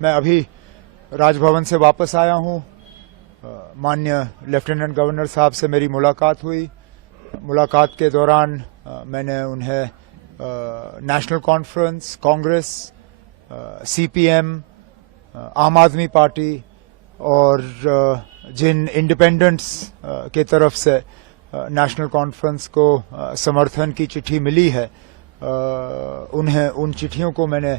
मैं अभी राजभवन से वापस आया हूं। माननीय लेफ्टिनेंट गवर्नर साहब से मेरी मुलाकात हुई। मुलाकात के दौरान मैंने उन्हें नेशनल कॉन्फ्रेंस, कांग्रेस, सीपीएम, आम आदमी पार्टी और जिन इंडिपेंडेंट्स के तरफ से नेशनल कॉन्फ्रेंस को समर्थन की चिट्ठी मिली है, उन्हें उन चिट्ठियों को मैंने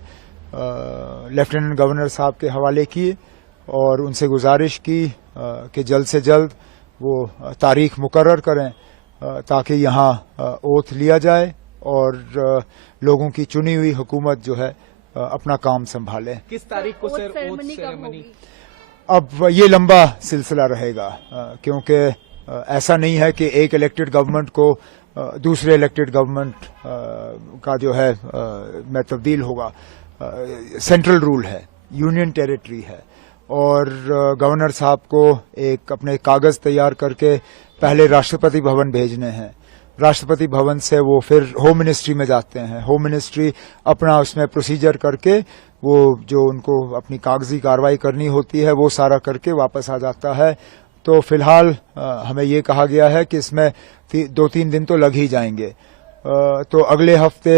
लेफ्टिनेंट गवर्नर साहब के हवाले किए और उनसे गुजारिश की कि जल्द से जल्द वो तारीख मुकर्रर करें ताकि यहाँ ओथ लिया जाए और लोगों की चुनी हुई हुकूमत जो है अपना काम संभाले। किस तारीख को सर ओथ सेरेमनी? अब ये लंबा सिलसिला रहेगा क्योंकि ऐसा नहीं है कि एक इलेक्टेड गवर्नमेंट को दूसरे इलेक्टेड गवर्नमेंट का जो है में तब्दील होगा। सेंट्रल रूल है, यूनियन टेरिटरी है और गवर्नर साहब को एक अपने कागज तैयार करके पहले राष्ट्रपति भवन भेजने हैं। राष्ट्रपति भवन से वो फिर होम मिनिस्ट्री में जाते हैं। होम मिनिस्ट्री अपना उसमें प्रोसीजर करके वो जो उनको अपनी कागजी कार्रवाई करनी होती है वो सारा करके वापस आ जाता है। तो फिलहाल हमें ये कहा गया है कि इसमें 2-3 दिन तो लग ही जाएंगे। तो अगले हफ्ते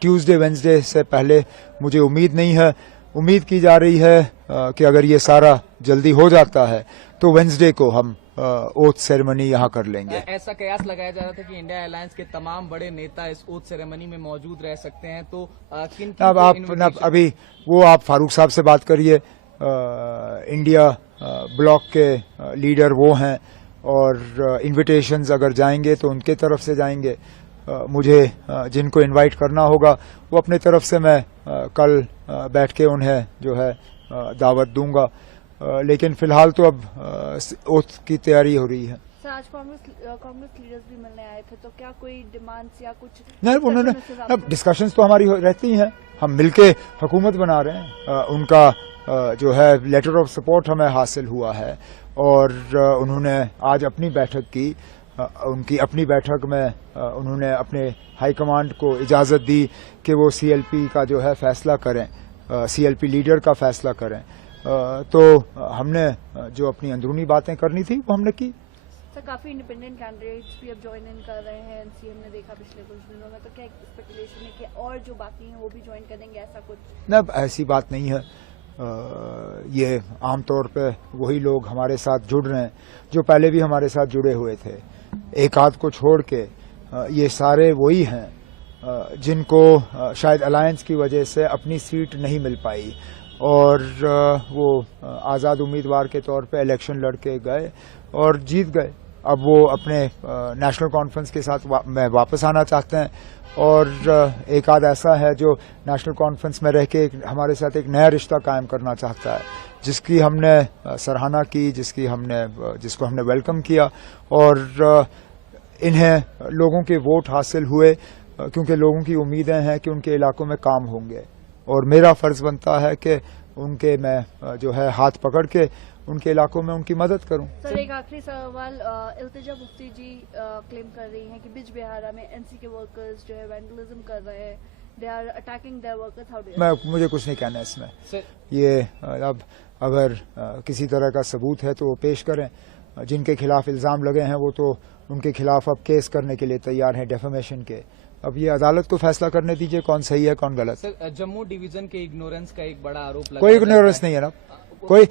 ट्यूसडे वेंसडे से पहले मुझे उम्मीद नहीं है। उम्मीद की जा रही है कि अगर ये सारा जल्दी हो जाता है तो वेंसडे को हम ओथ सेरेमनी यहाँ कर लेंगे। ऐसा कयास लगाया जा रहा था कि इंडिया अलायंस के तमाम बड़े नेता इस ओथ सेरेमनी में मौजूद रह सकते हैं, तो किन अब आप अभी वो आप फारूक साहब से बात करिए। इंडिया ब्लॉक के लीडर वो हैं और इन्विटेशंस अगर जाएंगे तो उनके तरफ से जाएंगे। मुझे जिनको इनवाइट करना होगा वो अपने तरफ से मैं कल बैठ के उन्हें जो है दावत दूंगा। लेकिन फिलहाल तो अब ओथ की तैयारी हो रही है। सर, आज कांग्रेस लीडर्स भी मिलने आए थे, तो क्या कोई डिमांड्स या कुछ नहीं, उन्होंने अब डिस्कशंस तो हमारी रहती हैं। हम मिलके हुकूमत बना रहे हैं। उनका जो है लेटर ऑफ सपोर्ट हमें हासिल हुआ है और उन्होंने आज अपनी बैठक की। उनकी अपनी बैठक में उन्होंने अपने हाईकमांड को इजाज़त दी कि वो सीएलपी का जो है फैसला करें, सीएलपी लीडर का फैसला करें। तो हमने जो अपनी अंदरूनी बातें करनी थी वो हमने की। सर, काफी इंडिपेंडेंट कैंडिडेट्स भी अब ज्वाइन इन कर रहे हैं एनसीए ने देखा पिछले कुछ दिनों में, तो क्या स्पेकुलेशन है कि और जो बाकी हैं वो भी ज्वाइन करेंगे, ऐसा कुछ? न, ऐसी बात नहीं है। ये आमतौर पे वही लोग हमारे साथ जुड़ रहे हैं जो पहले भी हमारे साथ जुड़े हुए थे। एक आध को छोड़ के ये सारे वही हैं जिनको शायद अलायंस की वजह से अपनी सीट नहीं मिल पाई और वो आज़ाद उम्मीदवार के तौर पे इलेक्शन लड़के गए और जीत गए। अब वो अपने नेशनल कॉन्फ्रेंस के साथ में वापस आना चाहते हैं और एक आध ऐसा है जो नेशनल कॉन्फ्रेंस में रह के हमारे साथ एक नया रिश्ता कायम करना चाहता है, जिसकी हमने सराहना की, जिसको हमने वेलकम किया और इन्हें लोगों के वोट हासिल हुए क्योंकि लोगों की उम्मीदें हैं कि उनके इलाकों में काम होंगे और मेरा फर्ज बनता है कि उनके मैं जो है हाथ पकड़ के उनके इलाकों में उनकी मदद करूं। सर, एक आखिरी सवाल। इल्तिजा मुफ्ती जी क्लेम कर रही हैं कि बिज बिहारा में एनसी के वर्कर्स जो है वैंडलिज्म कर रहे हैं, they are attacking their workers. How do you? मुझे कुछ नहीं कहना इसमें। ये अब अगर किसी तरह का सबूत है तो वो पेश करें। जिनके खिलाफ इल्जाम लगे हैं वो तो उनके खिलाफ अब केस करने के लिए तैयार हैं, डेफेमेशन के। अब ये अदालत को फैसला करने दीजिए कौन सही है कौन गलत। सर, जम्मू डिवीजन के इग्नोरेंस का एक बड़ा आरोप लगा। कोई इग्नोरेंस नहीं है ना, कोई